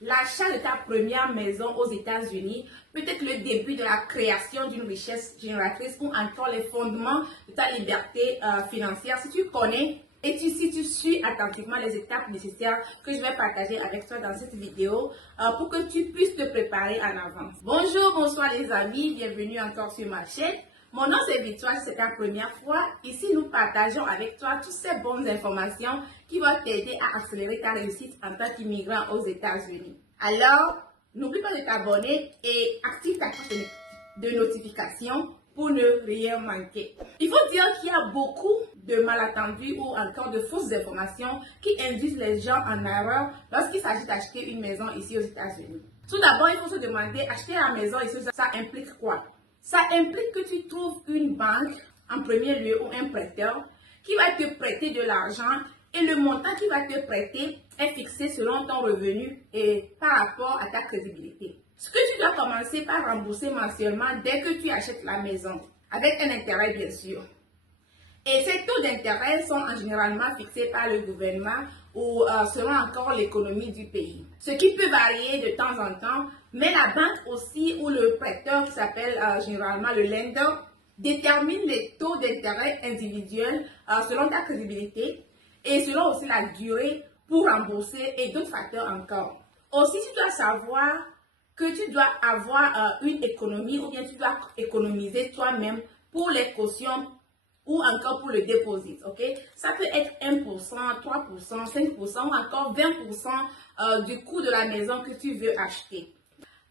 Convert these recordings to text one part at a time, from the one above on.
L'achat de ta première maison aux États-Unis peut être le début de la création d'une richesse génératrice ou encore les fondements de ta liberté financière. Si tu connais et si tu suis attentivement les étapes nécessaires que je vais partager avec toi dans cette vidéo pour que tu puisses te préparer en avance. Bonjour, bonsoir les amis, bienvenue encore sur ma chaîne. Mon nom c'est Victoire, c'est ta première fois. Ici, nous partageons avec toi toutes ces bonnes informations qui vont t'aider à accélérer ta réussite en tant qu'immigrant aux États-Unis. Alors, n'oublie pas de t'abonner et active ta cloche de notification pour ne rien manquer. Il faut dire qu'il y a beaucoup de malentendus ou encore de fausses informations qui induisent les gens en erreur lorsqu'il s'agit d'acheter une maison ici aux États-Unis. Tout d'abord, il faut se demander, acheter la maison ici, ça implique quoi? Ça implique que tu trouves une banque en premier lieu ou un prêteur qui va te prêter de l'argent et le montant qu'il va te prêter est fixé selon ton revenu et par rapport à ta crédibilité. Ce que tu dois commencer par rembourser mensuellement dès que tu achètes la maison, avec un intérêt bien sûr. Et ces taux d'intérêt sont généralement fixés par le gouvernement ou selon encore l'économie du pays. Ce qui peut varier de temps en temps, mais la banque aussi ou le prêteur qui s'appelle généralement le lender détermine les taux d'intérêt individuels selon ta crédibilité et selon aussi la durée pour rembourser et d'autres facteurs encore. Aussi, tu dois savoir que tu dois avoir une économie ou bien tu dois économiser toi-même pour les cautions ou encore pour le dépôt, ok? Ça peut être 1%, 3%, 5% ou encore 20% du coût de la maison que tu veux acheter.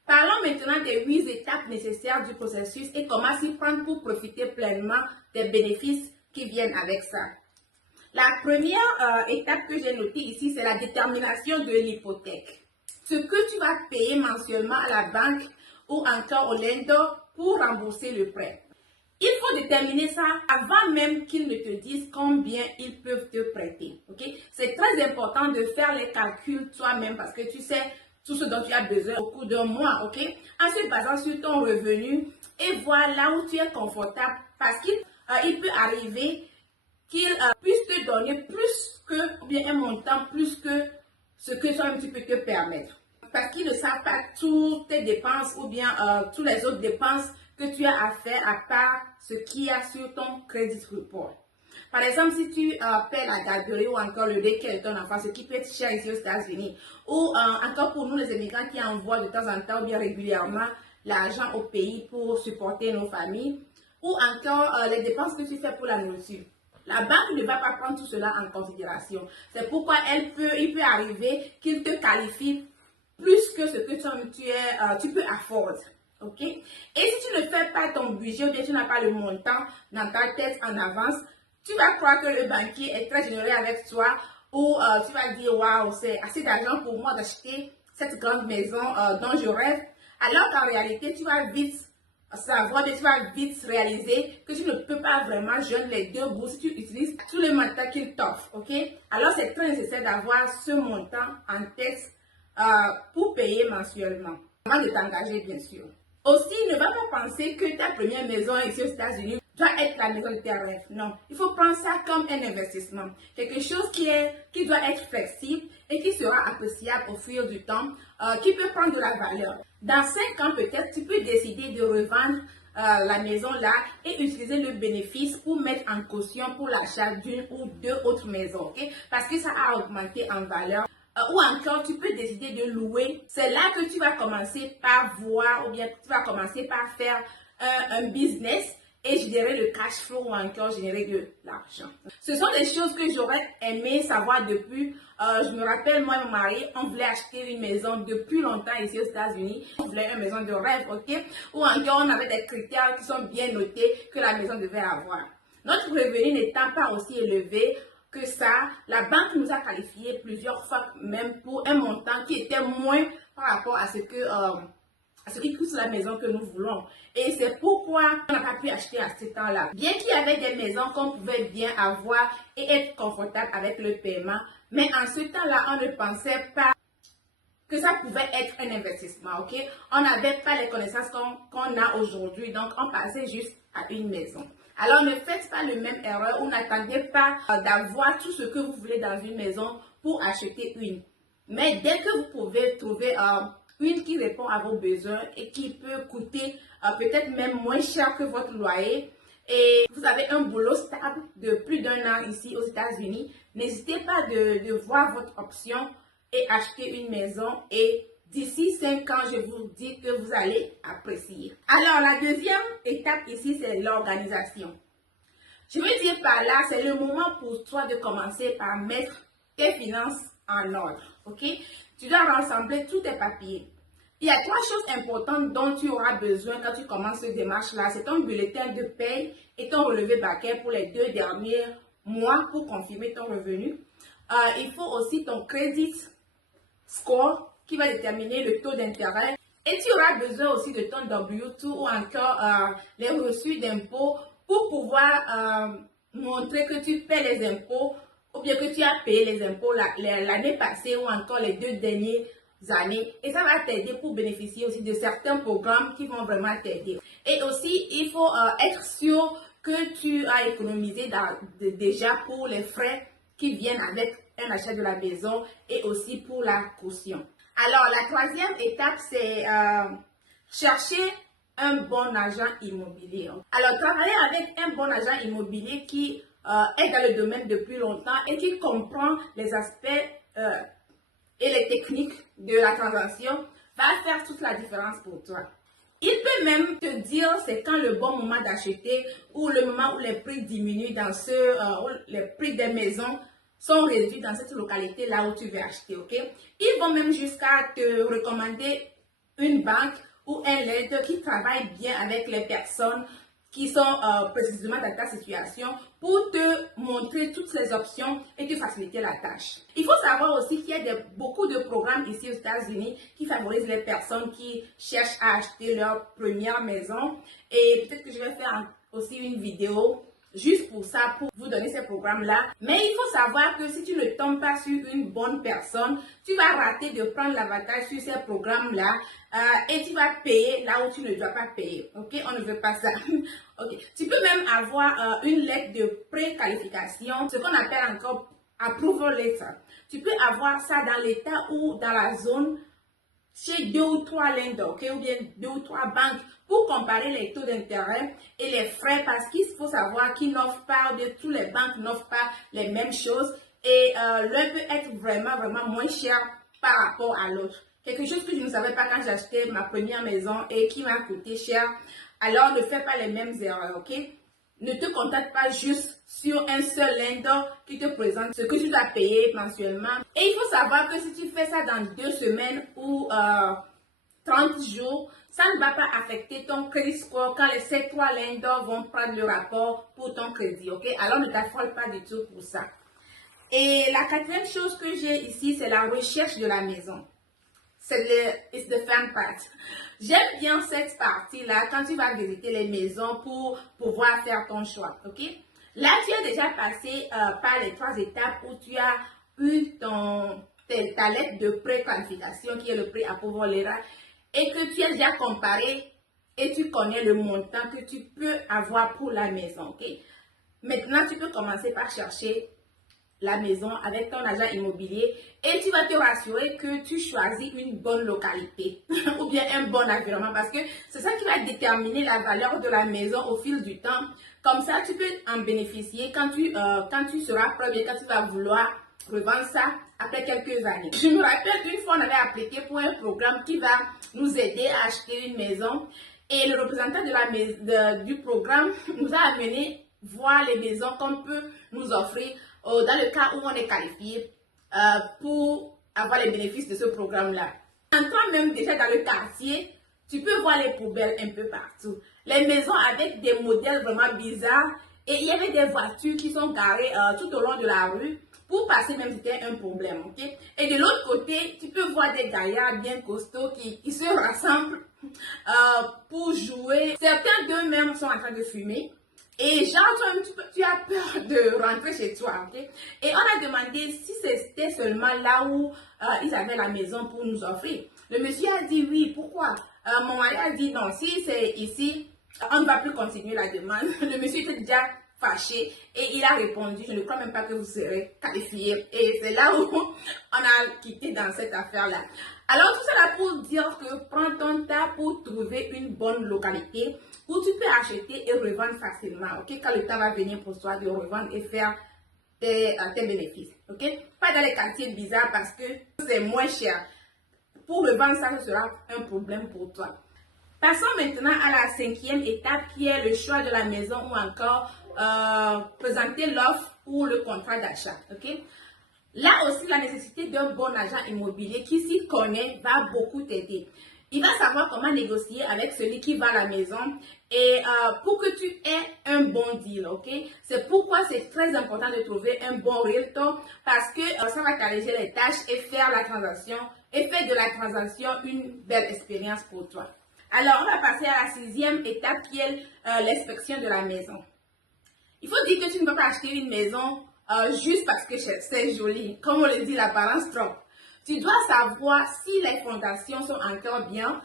Parlons maintenant des 8 étapes nécessaires du processus et comment s'y prendre pour profiter pleinement des bénéfices qui viennent avec ça. La première étape que j'ai notée ici, c'est la détermination de l'hypothèque. Ce que tu vas payer mensuellement à la banque ou encore au lender pour rembourser le prêt. Il faut déterminer ça avant même qu'ils ne te disent combien ils peuvent te prêter. Okay? C'est très important de faire les calculs toi-même parce que tu sais tout ce dont tu as besoin au cours d'un mois. Okay? En se basant sur ton revenu et voir là où tu es confortable parce qu'il peut arriver qu'ils puissent te donner plus que, ou bien un montant plus que ce que toi-même tu peux te permettre. Parce qu'ils ne savent pas toutes tes dépenses ou bien toutes les autres dépenses que tu as à faire à part ce qu'il y a sur ton credit report. Par exemple, si tu paies la garderie ou encore le daycare de ton enfant, ce qui peut être cher ici aux États-Unis, ou encore pour nous les immigrants qui envoient de temps en temps ou bien régulièrement l'argent au pays pour supporter nos familles, ou encore les dépenses que tu fais pour la nourriture. La banque ne va pas prendre tout cela en considération. C'est pourquoi il peut arriver qu'il te qualifie plus que ce que tu peux afford. Ok? Et si tu ne fais pas ton budget ou bien tu n'as pas le montant dans ta tête en avance, tu vas croire que le banquier est très généreux avec toi ou tu vas dire waouh, c'est assez d'argent pour moi d'acheter cette grande maison dont je rêve. Alors qu'en réalité, tu vas vite savoir, tu vas vite réaliser que tu ne peux pas vraiment joindre les deux bouts si tu utilises tout le montant qu'il t'offre. Ok? Alors c'est très nécessaire d'avoir ce montant en tête pour payer mensuellement, avant de t'engager bien sûr. Aussi, ne va pas penser que ta première maison ici aux États-Unis doit être la maison de tes rêves. Non, il faut prendre ça comme un investissement. Quelque chose qui doit être flexible et qui sera appréciable au fil du temps, qui peut prendre de la valeur. Dans 5 ans peut-être, tu peux décider de revendre la maison là et utiliser le bénéfice pour mettre en caution pour l'achat d'une ou deux autres maisons. Okay? Parce que ça a augmenté en valeur. Ou encore, tu peux décider de louer. C'est là que tu vas commencer par voir ou bien tu vas commencer par faire un business et générer le cash flow ou encore générer de l'argent. Ce sont des choses que j'aurais aimé savoir depuis. Je me rappelle, moi et mon mari, on voulait acheter une maison depuis longtemps ici aux États-Unis. On voulait une maison de rêve, ok? Ou encore, on avait des critères qui sont bien notés que la maison devait avoir. Notre revenu n'étant pas aussi élevé que ça, la banque nous a qualifié plusieurs fois même pour un montant qui était moins par rapport à ce qui coûte la maison que nous voulons. Et c'est pourquoi on n'a pas pu acheter à ce temps-là. Bien qu'il y avait des maisons qu'on pouvait bien avoir et être confortable avec le paiement, mais en ce temps-là, on ne pensait pas que ça pouvait être un investissement, ok? On n'avait pas les connaissances qu'on a aujourd'hui, donc on passait juste à une maison. Alors ne faites pas le même erreur ou n'attendez pas d'avoir tout ce que vous voulez dans une maison pour acheter une. Mais dès que vous pouvez trouver une qui répond à vos besoins et qui peut coûter peut-être même moins cher que votre loyer, et vous avez un boulot stable de plus d'un an ici aux États-Unis, n'hésitez pas de voir votre option et acheter une maison. Et d'ici 5 ans, je vous dis que vous allez apprécier. Alors, la deuxième étape ici, c'est l'organisation. Je veux dire par là, c'est le moment pour toi de commencer par mettre tes finances en ordre, ok? Tu dois rassembler tous tes papiers. Il y a 3 choses importantes dont tu auras besoin quand tu commences cette démarche-là. C'est ton bulletin de paye et ton relevé bancaire pour les 2 derniers mois pour confirmer ton revenu. Il faut aussi ton credit score qui va déterminer le taux d'intérêt. Et tu auras besoin aussi de ton W2 ou encore les reçus d'impôts pour pouvoir montrer que tu paies les impôts ou bien que tu as payé les impôts l'année passée ou encore les 2 dernières années. Et ça va t'aider pour bénéficier aussi de certains programmes qui vont vraiment t'aider. Et aussi, il faut être sûr que tu as économisé déjà pour les frais qui viennent avec un achat de la maison et aussi pour la caution. Alors, la troisième étape, c'est chercher un bon agent immobilier. Alors, travailler avec un bon agent immobilier qui est dans le domaine depuis longtemps et qui comprend les aspects et les techniques de la transaction va faire toute la différence pour toi. Il peut même te dire c'est quand le bon moment d'acheter ou le moment où les prix diminuent où les prix des maisons sont réduits dans cette localité là où tu veux acheter, ok? Ils vont même jusqu'à te recommander une banque ou un lender qui travaille bien avec les personnes qui sont précisément dans ta situation pour te montrer toutes les options et te faciliter la tâche. Il faut savoir aussi qu'il y a beaucoup de programmes ici aux États-Unis qui favorisent les personnes qui cherchent à acheter leur première maison. Et peut-être que je vais faire aussi une vidéo juste pour ça, pour vous donner ces programmes-là. Mais il faut savoir que si tu ne tombes pas sur une bonne personne, tu vas rater de prendre l'avantage sur ces programmes-là et tu vas payer là où tu ne dois pas payer. Ok, on ne veut pas ça. Ok, tu peux même avoir une lettre de préqualification, ce qu'on appelle encore approval letter. Tu peux avoir ça dans l'État ou dans la zone chez 2 ou 3 lenders, okay, ou bien 2 ou 3 banques pour comparer les taux d'intérêt et les frais parce qu'il faut savoir qu'ils n'offrent pas, toutes les banques n'offrent pas les mêmes choses et l'un peut être vraiment moins cher par rapport à l'autre. Quelque chose que je ne savais pas quand j'achetais ma première maison et qui m'a coûté cher. Alors ne fais pas les mêmes erreurs, ok? Ne te contacte pas juste sur un seul lender qui te présente ce que tu dois payer mensuellement. Et il faut savoir que si tu fais ça dans 2 semaines ou 30 jours, ça ne va pas affecter ton credit score quand ces 3 lenders vont prendre le rapport pour ton crédit, ok? Alors ne t'affole pas du tout pour ça. Et la quatrième chose que j'ai ici, c'est la recherche de la maison. C'est the fun part. J'aime bien cette partie-là quand tu vas visiter les maisons pour pouvoir faire ton choix, ok? Là, tu as déjà passé par les 3 étapes où tu as eu ta lettre de préqualification qui est le pré-approval letter et que tu as déjà comparé et tu connais le montant que tu peux avoir pour la maison, ok? Maintenant, tu peux commencer par chercher la maison avec ton agent immobilier et tu vas te rassurer que tu choisis une bonne localité ou bien un bon environnement parce que c'est ça qui va déterminer la valeur de la maison au fil du temps. Comme ça, tu peux en bénéficier quand tu seras prêt et quand tu vas vouloir revendre ça après quelques années. Je me rappelle une fois, on avait appliqué pour un programme qui va nous aider à acheter une maison et le représentant du programme nous a amené voir les maisons qu'on peut nous offrir dans le cas où on est qualifié pour avoir les bénéfices de ce programme-là. En entrant même déjà dans le quartier, tu peux voir les poubelles un peu partout. Les maisons avec des modèles vraiment bizarres et il y avait des voitures qui sont garées tout au long de la rue. Pour passer même, c'était un problème, ok? Et de l'autre côté, tu peux voir des gaillards bien costauds qui se rassemblent pour jouer. Certains d'eux-mêmes sont en train de fumer. Et genre, tu as peur de rentrer chez toi, ok? Et on a demandé si c'était seulement là où ils avaient la maison pour nous offrir. Le monsieur a dit oui, pourquoi? Mon mari a dit non, si c'est ici, on ne va plus continuer la demande. Le monsieur était déjà fâché et il a répondu, je ne crois même pas que vous serez qualifié. Et c'est là où on a quitté dans cette affaire-là. Alors tout cela pour dire que prends ton temps pour trouver une bonne localité où tu peux acheter et revendre facilement. Ok, quand le temps va venir pour toi de revendre et faire tes bénéfices. Ok, pas dans les quartiers bizarres parce que c'est moins cher. Pour revendre ça, ce sera un problème pour toi. Passons maintenant à la 5e étape qui est le choix de la maison ou encore présenter l'offre ou le contrat d'achat. Okay? Là aussi, la nécessité d'un bon agent immobilier qui s'y connaît va beaucoup t'aider. Il va savoir comment négocier avec celui qui vend la maison et pour que tu aies un bon deal, ok? C'est pourquoi c'est très important de trouver un bon realtor parce que ça va t'alléger les tâches et faire la transaction et faire de la transaction une belle expérience pour toi. Alors, on va passer à la 6e étape qui est l'inspection de la maison. Il faut dire que tu ne peux pas acheter une maison juste parce que c'est joli. Comme on le dit, l'apparence trompe. Tu dois savoir si les fondations sont encore bien,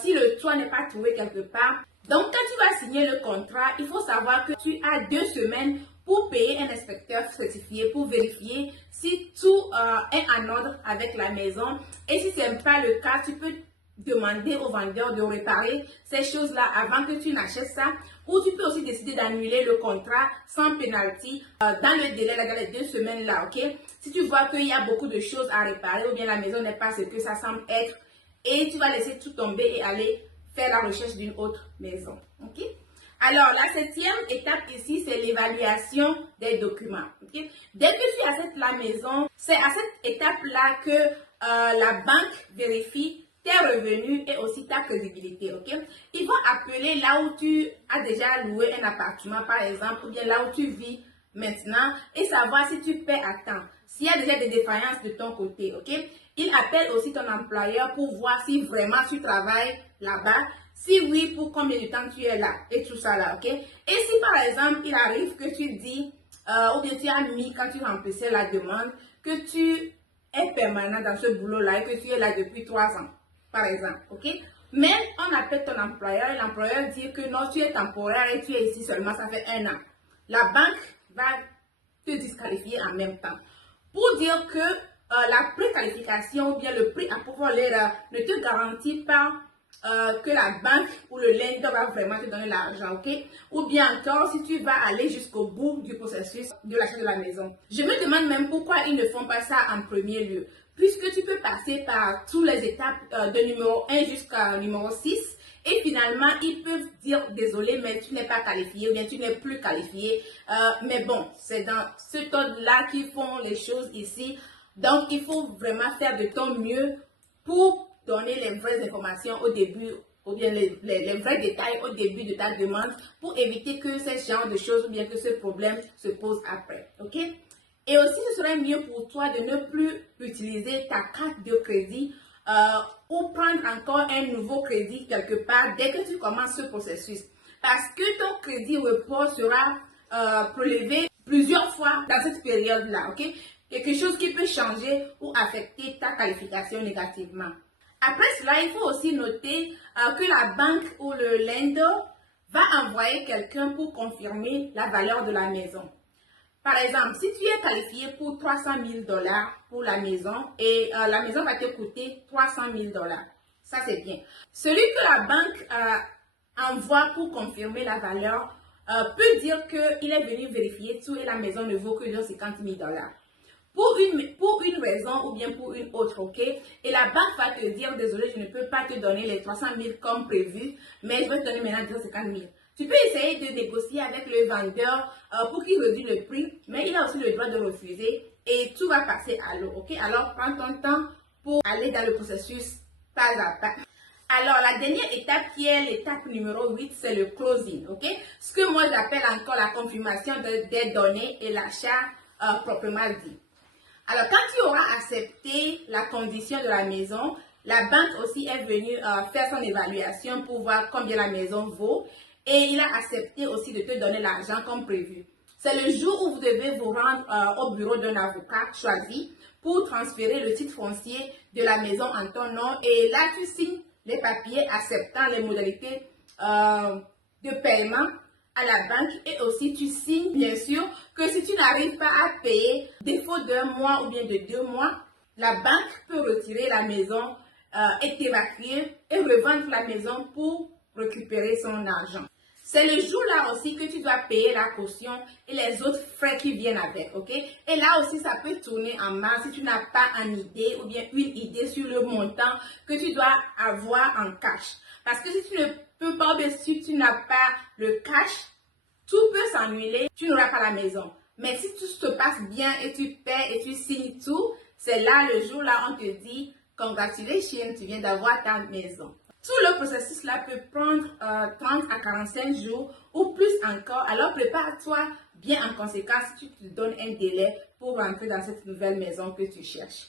si le toit n'est pas trouvé quelque part. Donc, quand tu vas signer le contrat, il faut savoir que tu as 2 semaines pour payer un inspecteur certifié pour vérifier si tout est en ordre avec la maison. Et si ce n'est pas le cas, tu peux demander au vendeur de réparer ces choses-là avant que tu n'achètes ça, ou tu peux aussi décider d'annuler le contrat sans pénalty dans le délai, dans les 2 semaines là, ok? Si tu vois qu'il y a beaucoup de choses à réparer ou bien la maison n'est pas ce que ça semble être et tu vas laisser tout tomber et aller faire la recherche d'une autre maison, ok? Alors, la 7e étape ici, c'est l'évaluation des documents. Okay? Dès que tu achètes la maison, c'est à cette étape-là que la banque vérifie tes revenus et aussi ta crédibilité, ok? Ils vont appeler là où tu as déjà loué un appartement, par exemple, ou bien là où tu vis maintenant, et savoir si tu paies à temps. S'il y a déjà des défaillances de ton côté, ok? Ils appellent aussi ton employeur pour voir si vraiment tu travailles là-bas. Si oui, pour combien de temps tu es là, et tout ça là, ok? Et si par exemple, il arrive que tu dis, ou bien tu as mis quand tu remplissais la demande, que tu es permanent dans ce boulot-là et que tu es là depuis 3 ans. Par exemple, ok? Mais on appelle ton employeur et l'employeur dit que non, tu es temporaire et tu es ici seulement, ça fait 1 an. La banque va te disqualifier en même temps. Pour dire que la préqualification ou bien le prix à pouvoir l'air ne te garantit pas que la banque ou le lender va vraiment te donner l'argent, ok? Ou bien encore, si tu vas aller jusqu'au bout du processus de l'achat de la maison. Je me demande même pourquoi ils ne font pas ça en premier lieu. Puisque tu peux passer par toutes les étapes de numéro 1 jusqu'à numéro 6 et finalement, ils peuvent dire désolé, mais tu n'es pas qualifié ou bien tu n'es plus qualifié. Mais bon, c'est dans ce ordre-là qu'ils font les choses ici. Donc, il faut vraiment faire de ton mieux pour donner les vraies informations au début ou bien les vrais détails au début de ta demande pour éviter que ce genre de choses ou bien que ce problème se pose après. Ok? Et aussi, ce serait mieux pour toi de ne plus utiliser ta carte de crédit ou prendre encore un nouveau crédit quelque part dès que tu commences ce processus. Parce que ton crédit report sera prélevé plusieurs fois dans cette période-là, ok? Quelque chose qui peut changer ou affecter ta qualification négativement. Après cela, il faut aussi noter que la banque ou le lender va envoyer quelqu'un pour confirmer la valeur de la maison. Par exemple, si tu es qualifié pour 300 000 $ pour la maison et la maison va te coûter 300 000 $. Ça, c'est bien. Celui que la banque envoie pour confirmer la valeur peut dire qu'il est venu vérifier tout et la maison ne vaut que 50 000 $. Pour une raison ou bien pour une autre, ok? Et la banque va te dire, désolé, je ne peux pas te donner les 300 000 comme prévu, mais je vais te donner maintenant 250 000. Tu peux essayer de négocier avec le vendeur pour qu'il réduise le prix, mais il a aussi le droit de refuser et tout va passer à l'eau, ok? Alors, prends ton temps pour aller dans le processus pas à pas. Alors, la dernière étape qui est l'étape numéro 8, c'est le closing, ok? Ce que moi j'appelle encore la confirmation des données et l'achat proprement dit. Alors, quand tu auras accepté la condition de la maison, la banque aussi est venue faire son évaluation pour voir combien la maison vaut et il a accepté aussi de te donner l'argent comme prévu. C'est le jour où vous devez vous rendre au bureau d'un avocat choisi pour transférer le titre foncier de la maison en ton nom et là, tu signes les papiers acceptant les modalités de paiement à la banque et aussi tu signes bien sûr que si tu n'arrives pas à payer défaut d'un mois ou bien de 2 mois, la banque peut retirer la maison et t'évacuer et revendre la maison pour récupérer son argent. C'est le jour-là aussi que tu dois payer la caution et les autres frais qui viennent avec, ok? Et là aussi, ça peut tourner en mal si tu n'as pas une idée ou bien une idée sur le montant que tu dois avoir en cash. Parce que si tu ne peux pas, bien si tu n'as pas le cash, tout peut s'annuler, tu n'auras pas la maison. Mais si tout se passe bien et tu paies et tu signes tout, c'est là, le jour-là, on te dit « Congratulations, tu viens d'avoir ta maison ». Tout le processus là peut prendre 30 à 45 jours ou plus encore. Alors prépare-toi bien en conséquence si tu te donnes un délai pour rentrer dans cette nouvelle maison que tu cherches.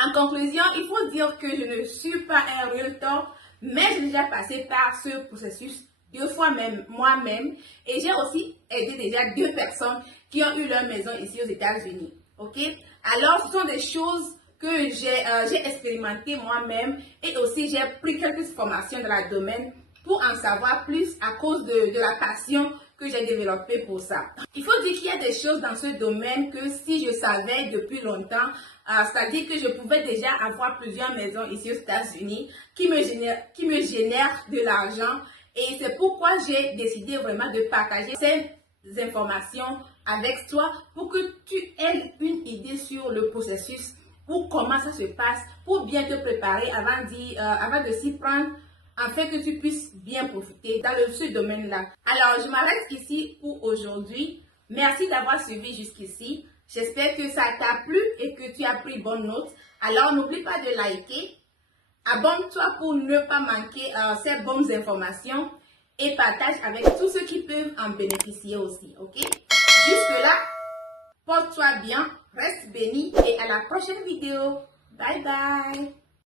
En conclusion, il faut dire que je ne suis pas un realtor, mais j'ai déjà passé par ce processus 2 fois même moi-même et j'ai aussi aidé déjà 2 personnes qui ont eu leur maison ici aux États-Unis. Ok? Alors, ce sont des choses que j'ai expérimenté moi-même et aussi j'ai pris quelques formations dans le domaine pour en savoir plus à cause de la passion que j'ai développée pour ça. Il faut dire qu'il y a des choses dans ce domaine que si je savais depuis longtemps, c'est-à-dire que je pouvais déjà avoir plusieurs maisons ici aux États-Unis qui me génèrent de l'argent et c'est pourquoi j'ai décidé vraiment de partager ces informations avec toi pour que tu aies une idée sur le processus ou comment ça se passe pour bien te préparer avant de s'y prendre afin que tu puisses bien profiter dans ce domaine-là. Alors, je m'arrête ici pour aujourd'hui. Merci d'avoir suivi jusqu'ici. J'espère que ça t'a plu et que tu as pris bonne note. Alors, n'oublie pas de liker. Abonne-toi pour ne pas manquer ces bonnes informations et partage avec tous ceux qui peuvent en bénéficier aussi. Ok? Jusque-là, porte-toi bien, reste béni et à la prochaine vidéo. Bye bye!